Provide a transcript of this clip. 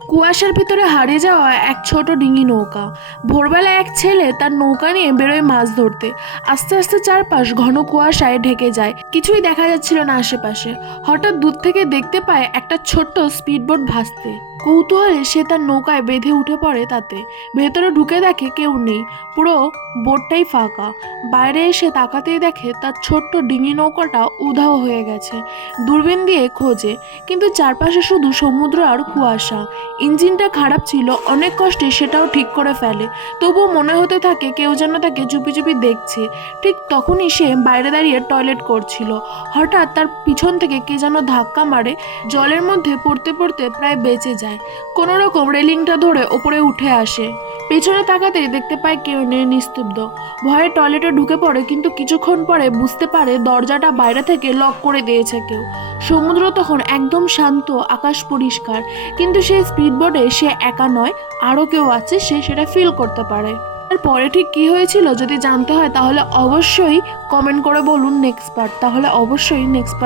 কুয়াশার ভিতরে হারিয়ে যাওয়া এক ছোট ডিঙি নৌকা। ভোরবেলা এক ছেলে তার নৌকা নিয়ে বেরোয় মাছ ধরতে। আস্তে আস্তে চারপাশ ঘন কুয়াশায় ঢেকে যায়, কিছুই দেখা যাচ্ছিল না আশেপাশে। হঠাৎ দূর থেকে দেখতে পায় একটা ছোট্ট স্পিডবোট ভাসতে। কৌতূহলে সে তার নৌকায় বেঁধে উঠে পড়ে তাতে। ভেতরে ঢুকে দেখে কেউ নেই, পুরো বোটটাই ফাঁকা। বাইরে এসে তাকাতেই দেখে তার ছোট্ট ডিঙি নৌকাটা উধাও হয়ে গেছে। দূরবীন দিয়ে খোঁজে, কিন্তু চারপাশে শুধু সমুদ্র আর কুয়াশা। ইঞ্জিনটা খারাপ ছিল, অনেক কষ্টে সেটাও ঠিক করে ফেলে, তবুও মনে হতে থাকে কেউ যেন তাকে চুপি চুপি দেখছে। ঠিক তখনই সে বাইরে দাঁড়িয়ে টয়লেট করছিল। হঠাৎ তার পিছন থেকে কে যেন ধাক্কা মারে, জলের মধ্যে পড়তে পড়তে প্রায় বেঁচে যায়। কোনো রকম রেলিংটা ধরে ওপরে উঠে আসে। পেছনে তাকাতেই দেখতে পায় কেউ নেই, নিস্তব্ধ। ভয়ে টয়লেটে ঢুকে পড়ে, কিন্তু কিছুক্ষণ পরে বুঝতে পারে দরজাটা বাইরে থেকে লক করে দিয়েছে কেউ। সমুদ্র তখন একদম শান্ত, আকাশ পরিষ্কার, কিন্তু সেই স্পিডবোটে সে একা নয়, আরও কেউ আছে, সে সেটা ফিল করতে পারে। তারপরে ঠিক কী হয়েছিল যদি জানতে হয় তাহলে অবশ্যই কমেন্ট করে বলুন নেক্সট পার্ট, তাহলে অবশ্যই নেক্সট পার্ট